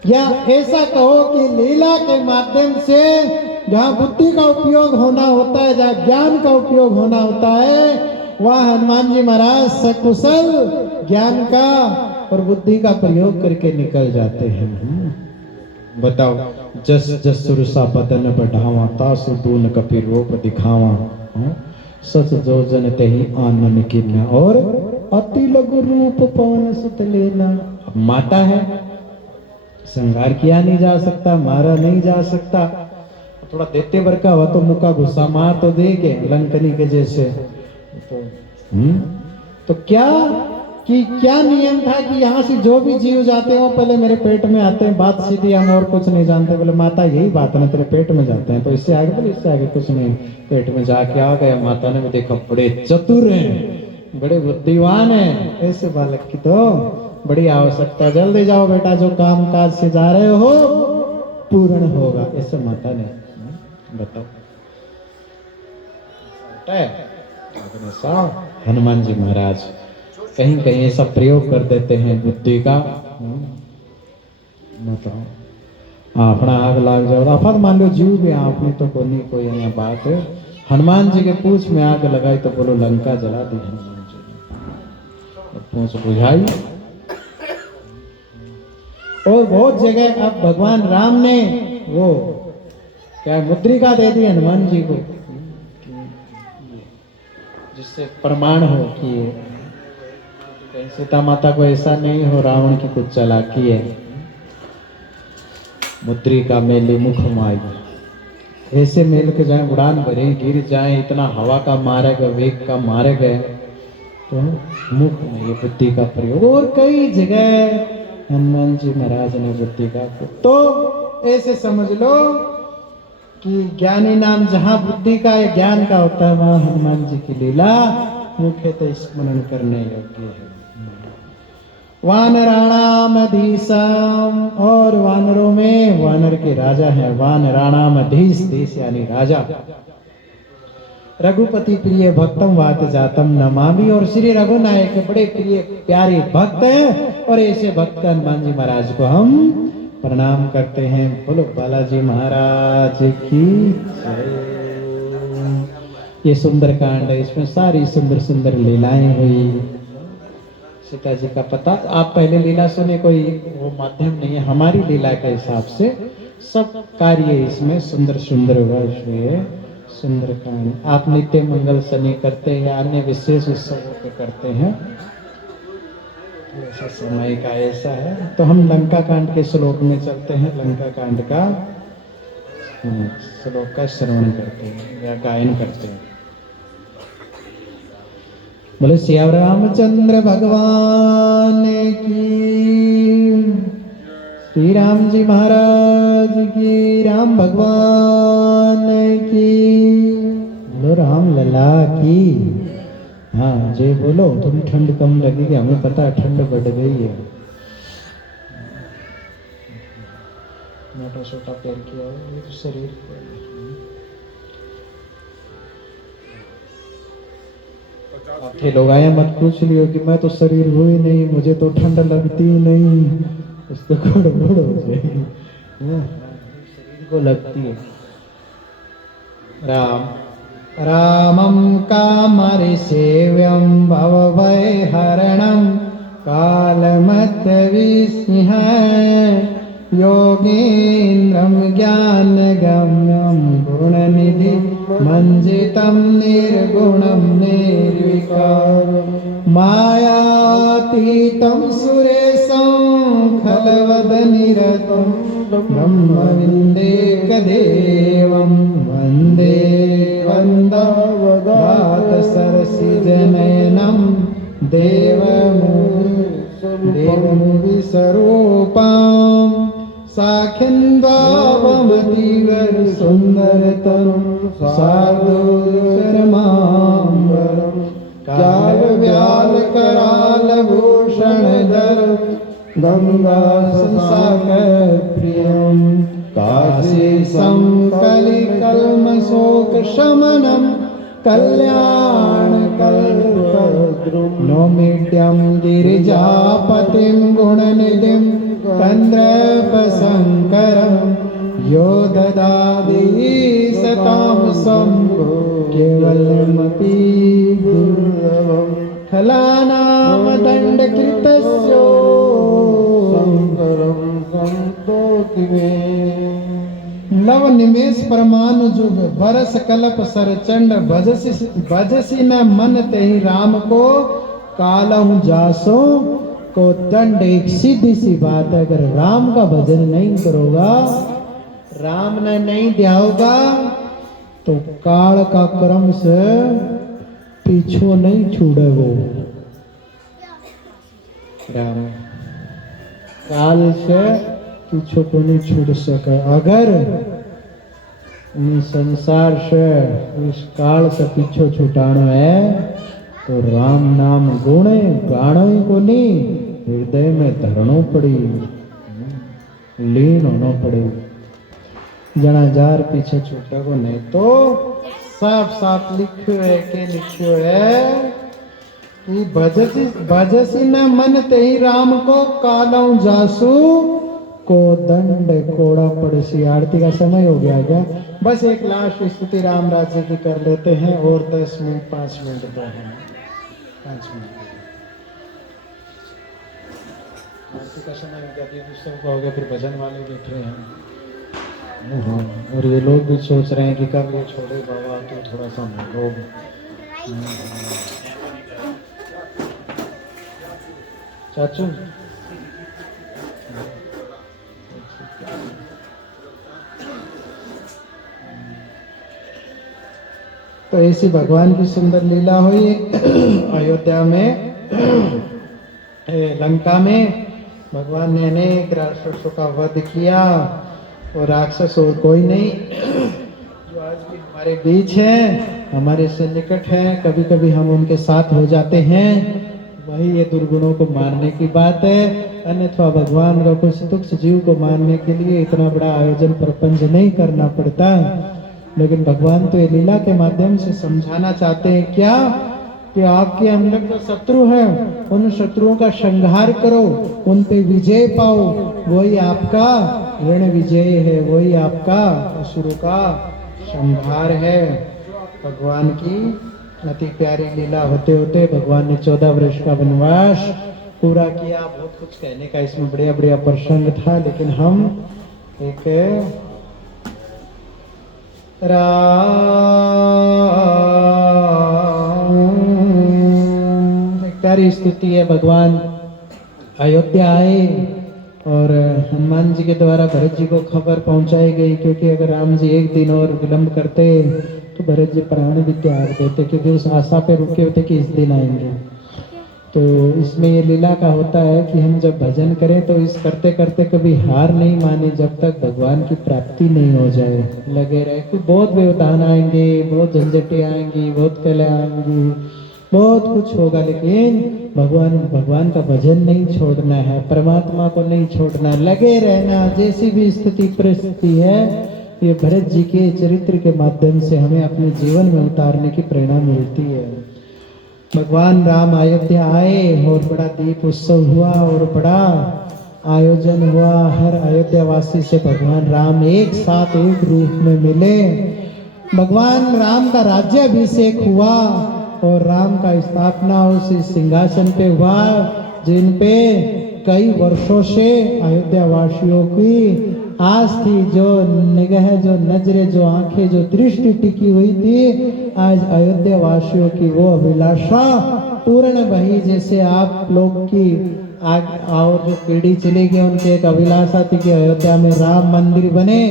या ऐसा कहो कि लीला के माध्यम से जहाँ बुद्धि का उपयोग होना होता है, जहाँ ज्ञान का उपयोग होना होता है, वह हनुमान जी महाराज सकुशल ज्ञान का और बुद्धि का प्रयोग करके निकल जाते हैं। बताओ, जस जस सुरसा बदन बढ़ावा, तासु दून कपि रूप दिखावा, सच जो जन तेहि आनन कीन्या, और अति लघु रूप पवन सुत लेना। माता है, संहार किया नहीं जा सकता, मारा नहीं जा सकता, थोड़ा देते बर का हुआ तो मुका गुस्सा मार तो देगे लंकनी के जैसे। तो क्या कि क्या नियम था कि यहाँ से जो भी जीव जाते हो पहले मेरे पेट में आते हैं, बात सीधी, हम और कुछ नहीं जानते। बोले माता यही बात है ना, तेरे पेट में जाते हैं, तो इससे आगे, बोले इससे आगे कुछ नहीं, पेट में जाके आ गया। माता ने भी देखा बड़े चतुर हैं, बड़े बुद्धिमान हैं, ऐसे बालक की तो बड़ी आवश्यकता, जल्दी जाओ बेटा, जो काम काज से जा रहे हो पूर्ण होगा, ऐसे माता ने। बताओ, हनुमान जी महाराज कहीं कहीं ऐसा प्रयोग कर देते हैं बुद्धि का। बताओ, अपना आग लाग जाओ, आफत मान लो जीव भी आपने तो कोई यहाँ बात है। हनुमान जी के पूछ में आग लगाई तो बोलो लंका जला दी हनुमान जी ने, पूछ बुझाई। और बहुत जगह अब भगवान राम ने वो क्या मुद्रिका दे दी हनुमान जी को, जिससे प्रमाण हो कि सीता माता को ऐसा नहीं हो रावण की कुछ चालाकी है। मुद्रिका मेली मुख माई, ऐसे मेल के जाए उड़ान भरे गिर जाए, इतना हवा का मारे गए, वेग का मारे गए, तो मुख में ये बुद्धि का प्रयोग। और कई जगह हनुमान जी महाराज ने बुद्धि का, तो ऐसे समझ लो कि ज्ञानी नाम जहाँ बुद्धि का या ज्ञान का होता है वहाँ हनुमान जी की लीला मुख्यतः स्मरण करने योग्य है। वानराणाम अधीशम, और वानरों में वानर के राजा है, वानराणाम अधीश, देश यानी राजा। रघुपति प्रिय भक्तम वात जातम नमामि, और श्री रघुनायक के बड़े प्रिय प्यारे भक्त हैं, और ऐसे भक्त हनुमान जी महाराज को हम प्रणाम करते हैं। बोलो बालाजी महाराज की जय। ये सुंदर कांड है, इसमें सारी सुंदर सुंदर लीलाएं हुई। सीता जी का पता, आप पहले लीला सुने, कोई वो माध्यम नहीं है, हमारी लीला के हिसाब से सब कार्य इसमें सुंदर सुंदर वर्ष हुए, सुंदर कांड। आप नित्य मंगल शनि करते हैं या अन्य विशेष उत्सवों पे करते हैं, ऐसा समय का ऐसा है। तो हम लंका कांड के श्लोक में चलते हैं, लंका कांड का श्लोक का श्रवण करते हैं या गायन करते हैं। बोले श्री रामचंद्र भगवान की, श्री राम जी महाराज की, राम भगवान की, बोलो राम लला की हाँ जे बोलो तुम ठंड कम लगेगी, हमें पता है ठंड बढ़ गई है। मोटा छोटा पैर किया है, ये तो शरीर काफी लोग आए मत पूछ लियो कि मैं तो शरीर हुई नहीं, मुझे तो ठंड लगती नहीं, उसको गड़बड़ हो जाएगी। शरीर को लगती है। राम रामं कामरिसेव्यं भवभयहरणं कालमत्तविस्मृह योगीन्द्रं ज्ञानगम्यं गुणनिधिं मञ्जितं निर्गुणं निर्विकारं मायातीतं सुरेशं खलवदनिरतं ब्रह्मविन्देकदेवं वन्दे वन्दवगात सरसिजनयनं देवमुविस्वरूपं साखिन्द्वावमतीवर सुन्दरतरं सार्धूलकरमाम्बरं कालव्यालकरालभूषणधरं गङ्गासागरप्रियं काशीशं कलिकल्मषोकशमनं कल्याणकल्पद्रुं नौमीड्यं गिरिजापतिं गुणनिधिं कन्द्रपशङ्करं यो ददाति सतां शम्भो केवलमपि दुर्लभं खलानां दण्डकृतस्यो शङ्करं सन्तोषि मे लव निमेष परमाणु जुग बरस कल्प सरचंड भजसी न मन तेहि राम को कालहु जासो को दंड। एक सीधी सी बात है, अगर राम का भजन नहीं करोगा, राम ने नहीं ध्याओगा तो काल का क्रम से पीछो नहीं छूड़े वो। राम काल से पीछे को नहीं छूट सके। अगर संसार से इस काल से पीछे छुटाना है तो राम नाम गुणे गाणो को नहीं, हृदय में धरणो पड़ी, लीन होना पड़े। जना जार पीछे छूटे को नहीं तो साफ साफ लिखो है कि लिखो है कि भजसी न मन तेहि राम को कालऊ जासू को दंड कोड़ा पड़सी। आरती का समय हो गया क्या? बस एक लास्ट स्तुति राम राज्य की कर लेते हैं और 10 मिनट 5 मिनट तो है, 5 मिनट आरती का समय हो गया, दूसरों का हो गया, फिर भजन वाले बैठ रहे हैं। और ये लोग भी सोच रहे हैं कि कब ये छोड़े बाबा, तो थोड़ा सा लोग चाचू तो ऐसी भगवान की सुंदर लीला हुई अयोध्या में। लंका में भगवान ने अनेक राक्षसों का वध किया और राक्षस और कोई नहीं जो आज भी हमारे बीच है, हमारे से निकट है, कभी कभी हम उनके साथ हो जाते हैं, वही ये दुर्गुणों को मारने की बात है। अन्यथा भगवान का कुछ तुच्छ जीव को मारने के लिए इतना बड़ा आयोजन प्रपंच नहीं करना पड़ता। लेकिन भगवान तो ये लीला के माध्यम से समझाना चाहते हैं क्या कि आपके अंदर जो शत्रु है उन शत्रुओं का संहार करो, उन पे विजय पाओ, वही आपका ऋण विजय है, वही आपका असुरों का संहार है। भगवान की अति प्यारी लीला होते होते भगवान ने 14 वर्ष का वनवास पूरा किया। बहुत कुछ कहने का इसमें बढ़िया बढ़िया प्रसंग था, लेकिन हम एक प्यारी स्तुति है। भगवान अयोध्या आए और हनुमान जी के द्वारा भरत जी को खबर पहुंचाई गई, क्योंकि अगर राम जी एक दिन और विलंब करते तो भरत जी प्राण भी त्याग देते, क्योंकि उस आशा पे रुके होते कि इस दिन आएंगे। तो इसमें ये लीला का होता है कि हम जब भजन करें तो इस करते करते कभी हार नहीं माने जब तक भगवान की प्राप्ति नहीं हो जाए, लगे रहे। कि बहुत व्यवधान आएंगे, बहुत झंझटें आएंगी, बहुत कला आएंगी, बहुत कुछ होगा, लेकिन भगवान का भजन नहीं छोड़ना है, परमात्मा को नहीं छोड़ना, लगे रहना। जैसी भी स्थिति परिस्थिति है, ये भरत जी के चरित्र के माध्यम से हमें अपने जीवन में उतारने की प्रेरणा मिलती है। भगवान राम अयोध्या आए और बड़ा दीप उत्सव हुआ और बड़ा आयोजन हुआ। हर अयोध्या वासी से भगवान राम एक साथ एक रूप में मिले। भगवान राम का राज्याभिषेक हुआ और राम का स्थापना उस सिंहासन पे हुआ जिन पे कई वर्षों से अयोध्या वासियों की आस थी, जो निगाह, जो नजरें, जो आंखें, जो दृष्टि टिकी हुई थी, आज अयोध्या वासियों की वो अभिलाषा पूर्ण भई। जैसे आप लोग की और जो पीढ़ी चली गई उनकी एक अभिलाषा थी कि अयोध्या में राम मंदिर बने,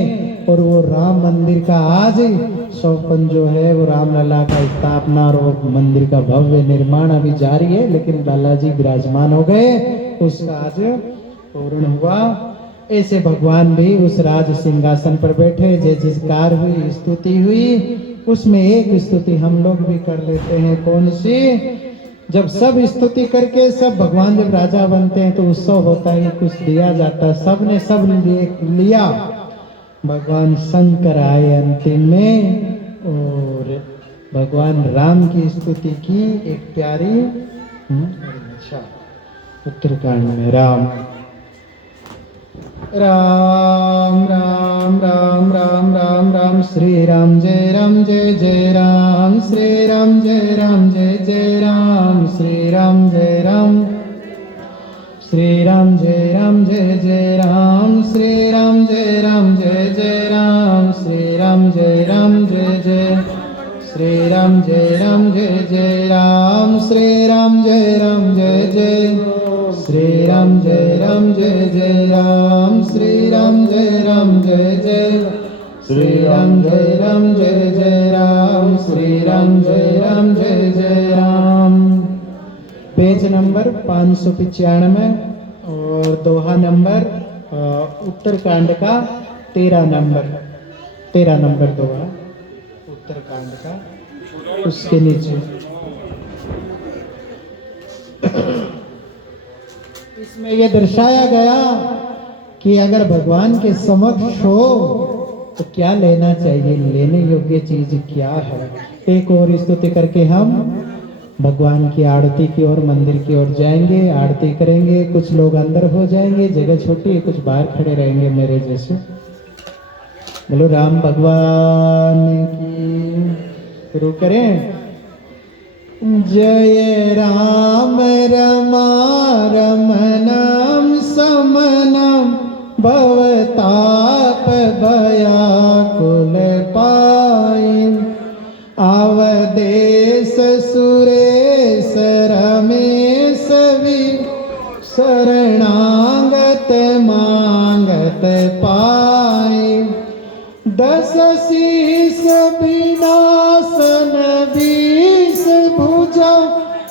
और वो राम मंदिर का आज सौपन जो है वो रामलला का स्थापना और वो मंदिर का भव्य निर्माण अभी जारी है, लेकिन बालाजी विराजमान हो गए, उसका आज पूर्ण हुआ। ऐसे भगवान भी उस राज सिंहासन पर बैठे, जय जयकार हुई, स्तुति हुई। उसमें एक स्तुति हम लोग भी कर लेते हैं, कौन सी? जब सब स्तुति करके सब भगवान जब राजा बनते हैं तो उत्सव होता है, कुछ दिया जाता है, सबने सब लिया। भगवान शंकर आए अंतिम में और भगवान राम की स्तुति की एक प्यारी उत्तरकांड में। राम राम राम राम राम राम राम श्री राम जय राम श्री राम जय जय राम श्री राम जय राम श्री राम जय राम श्री राम जय जय राम श्री राम जय जय श्री राम जय जय राम श्री राम जय जय श्री राम जय जय राम श्री राम जय जय श्री राम जय जय राम श्री राम जय जय राम। पेज नंबर 595 और दोहा नंबर उत्तरकांड का 13 नंबर दोहा उत्तरकांड का, उसके नीचे इसमें यह दर्शाया गया कि अगर भगवान के समक्ष हो तो क्या लेना चाहिए, लेने योग्य चीज क्या है। एक और स्तुति करके हम भगवान की आरती की ओर, मंदिर की ओर जाएंगे, आरती करेंगे। कुछ लोग अंदर हो जाएंगे, जगह छोटी है, कुछ बाहर खड़े रहेंगे मेरे जैसे। बोलो राम भगवान की। शुरू करें। जय राम रमा रमणम समनम भवताप भयाकुल पाई अवदेश सुरेश रमेश भी शरणागत मांगत पाई दस शीस विनाशन बीस भुजा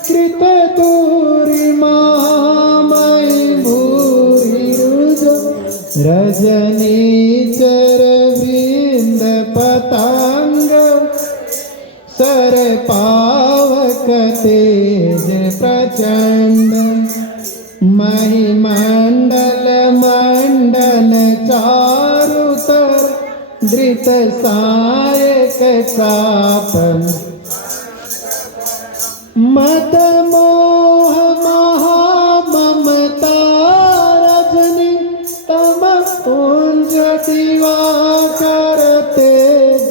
कृत दूरी महामयी भूरि रुज रजनी चरविंद पतंग सर पावक तेज प्रचंड महिमंडल मंडन चारुतर धृत सायक चापन मद मोह महाममता रजनी तम पुंज दिवाकर तेज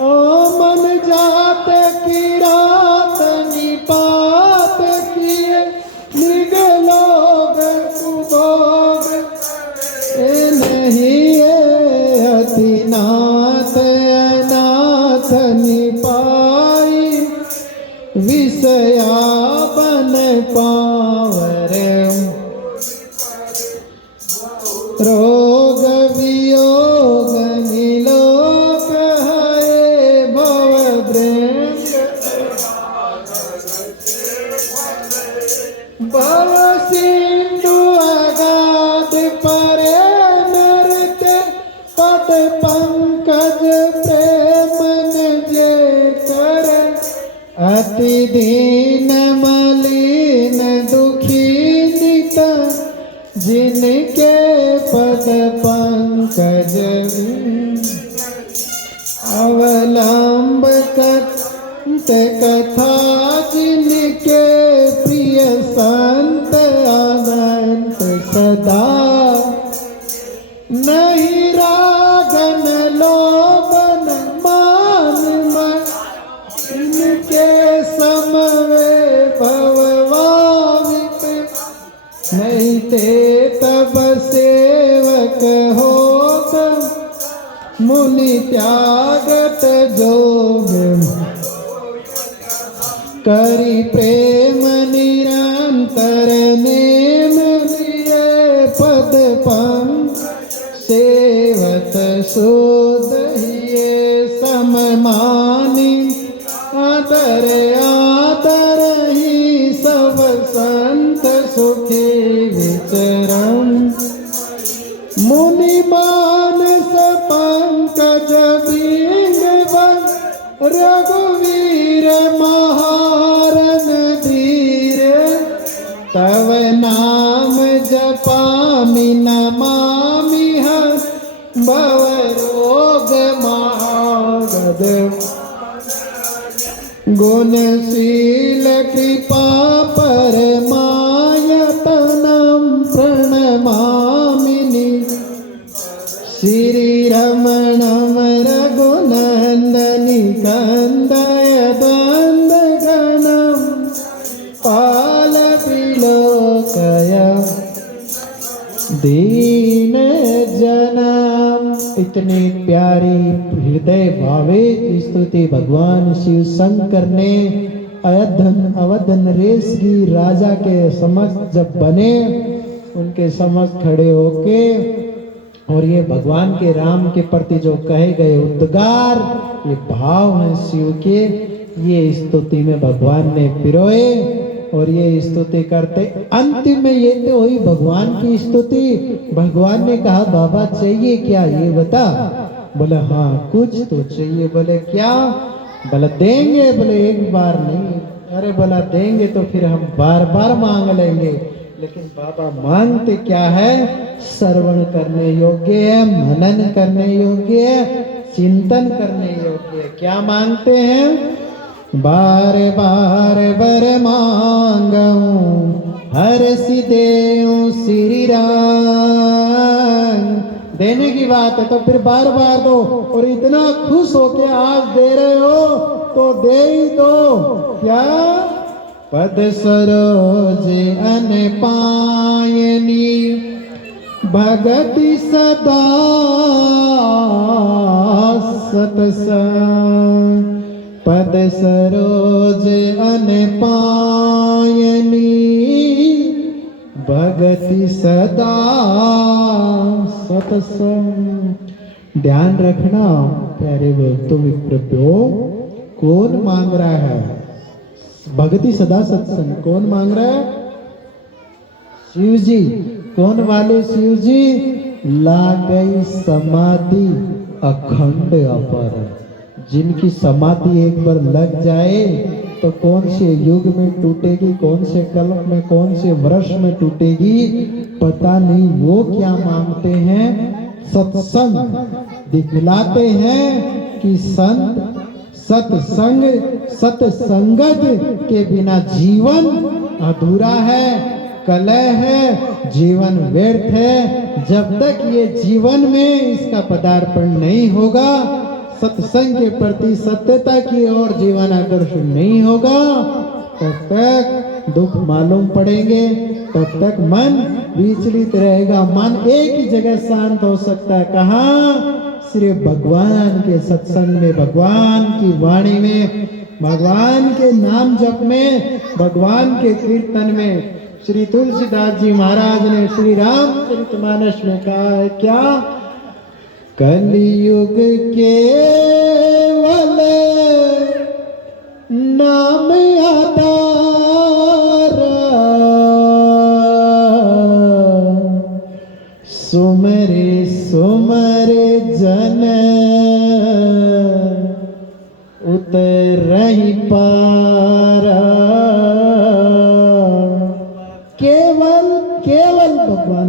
ओ मन जात की रात निपात किए मृग लोग कुभोग नहीं अतिनाथ अनाथ निपाई विषया जिनके पद पंकज अवलंब कथा, जिनके प्रिय संत अनंत सदा, नहीं रागन लोभन मान मन, इनके समवे भवभावित, नहीं ते तब सेवक होत, मुनि त्यागत जोग, करी प्रेम निरंतर नेम लिए, पद पंक सेवत सोदहिए, सममानी आदर आदर ही, सब संत सुखी विचरम, मुनि मानस पंकज बिंग, रघुवीर महारन धीर, तव नाम जपामि नमामि हर, भव रोग महागद, गुणशील कृपा परमायतनम, प्रणमामि श्री रमणम रघुनंदनि, कंदय दंद गणम, पाल त्रिलोकय दीन जनम। इतनी प्यारी हृदय भावे स्तुति भगवान शिव शंकर ने अवध नरेश की राजा के समक्ष जब बने, उनके समक्ष खड़े होके, और ये भगवान के राम के प्रति जो कहे गए उद्गार, ये भाव हैं शिव के, ये स्तुति में भगवान ने पिरोए और ये स्तुति करते। अंतिम में ये तो हुई भगवान की स्तुति। भगवान ने कहा बाबा चाहिए क्या ये बता। बोला हाँ कुछ तो चाहिए। बोले क्या? बोला देंगे। बोले एक बार नहीं। अरे बोला देंगे तो फिर हम बार बार मांग लेंगे। लेकिन बाबा मांगते क्या है? श्रवण करने योग्य है, मनन करने योग्य है, चिंतन करने योग्य है। क्या मांगते हैं? बार बार बर मांगूं हर सी देऊं श्री राम। देने की बात है तो फिर बार बार दो। और इतना खुश हो के आज दे रहे हो तो दे ही दो। क्या? पद सरोज अन पायनी भगति सदा सतसंग। पद सरोज अन पायनी भगति सदा सतसंग। ध्यान रखना प्यारे भक्तों विप्रभ्यो, कौन मांग रहा है भक्ति सदा सत्संग? कौन मांग रहा है? शिव जी। कौन वाले शिव जी? ला गई समाधि अखंड अपर। जिनकी समाधि एक बार लग जाए तो कौन से युग में टूटेगी, कौन से कल्प में, कौन से वर्ष में टूटेगी पता नहीं। वो क्या मांगते हैं? सत्संग। दिखलाते हैं कि संत सत्संग सत्संगत के बिना जीवन अधूरा है, कलह है, जीवन व्यर्थ है। जब तक ये जीवन में इसका पदार्पण नहीं होगा, सत्संग के प्रति सत्यता की ओर जीवन आकर्षण नहीं होगा, तब तक दुख मालूम पड़ेंगे, तब तक मन विचलित रहेगा। मन एक ही जगह शांत हो सकता है। कहाँ? सिर्फ भगवान के सत्संग में, भगवान की वाणी में, भगवान के नाम जप में, भगवान के कीर्तन में। श्री तुलसीदास जी महाराज ने श्री रामचरितमानस में कहा है क्या? कलियुग केवल नाम आधार, सुमरे सुमरे जन उतरहि पारा। केवल केवल भगवान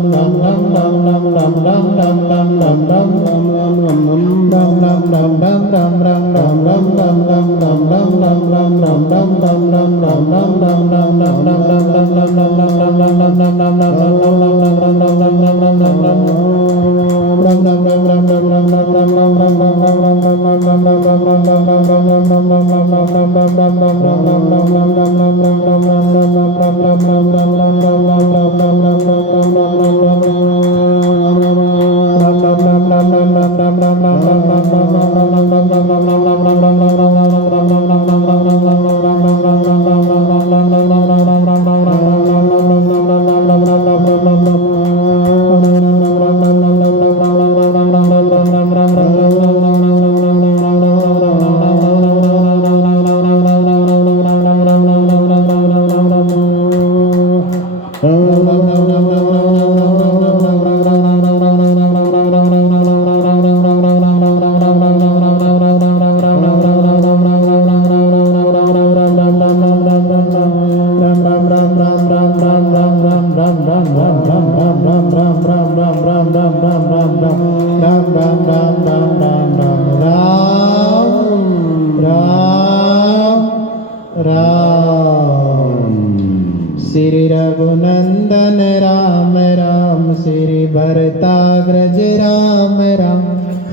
श्री रघुनंदन राम राम, श्री भरताग्रज राम राम,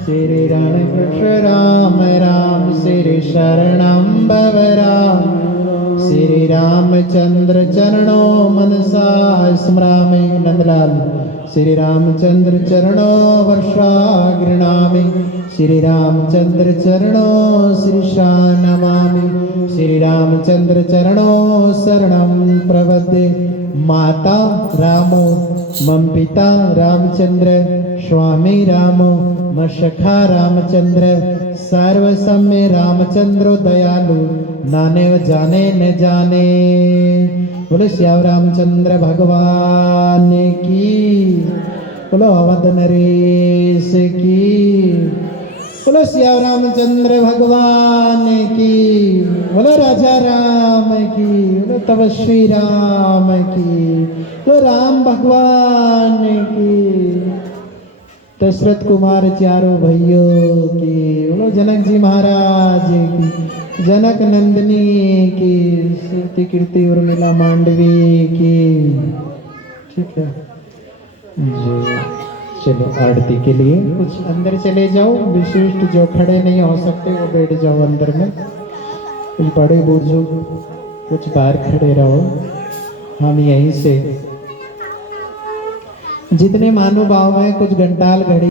श्री रणकृष्ण राम राम, श्री शरणं भव राम, श्री रामचंद्र चरणों मनसा स्मरामि। नंदलाल श्री रामचंद्र चरणों वर्षा गृणामि, श्री रामचंद्र चरणों शीर्षा नमामि, श्री रामचंद्र चरणों शरणं प्रपद्ये। माता रामो मम पिता रामचंद्र, स्वामी रामो मम सखा रामचंद्र, सर्वसम्य रामचंद्रो दयालु, नाने जाने न जाने। बोलो श्याम रामचंद्र भगवान की, बोलो अवध नरेश की, बोलो श्याम रामचंद्र भगवान की, बोलो राजा राम की, बोलो तपस्वी राम की, बोलो राम भगवान की, दशरथ कुमार चारों भाइयों की, बोलो जनक जी महाराज की, जनक नंदिनी की, कीर्ति कीर्ति उर्मिला मांडवी की। ठीक है जी, चलो आरती के लिए कुछ अंदर चले जाओ, विशिष्ट जो खड़े नहीं हो सकते वो बैठ जाओ अंदर में, कुछ बड़े बुजुर्ग कुछ बाहर खड़े रहो। हम यहीं से जितने महानुभाव हैं कुछ घंटाल घड़ी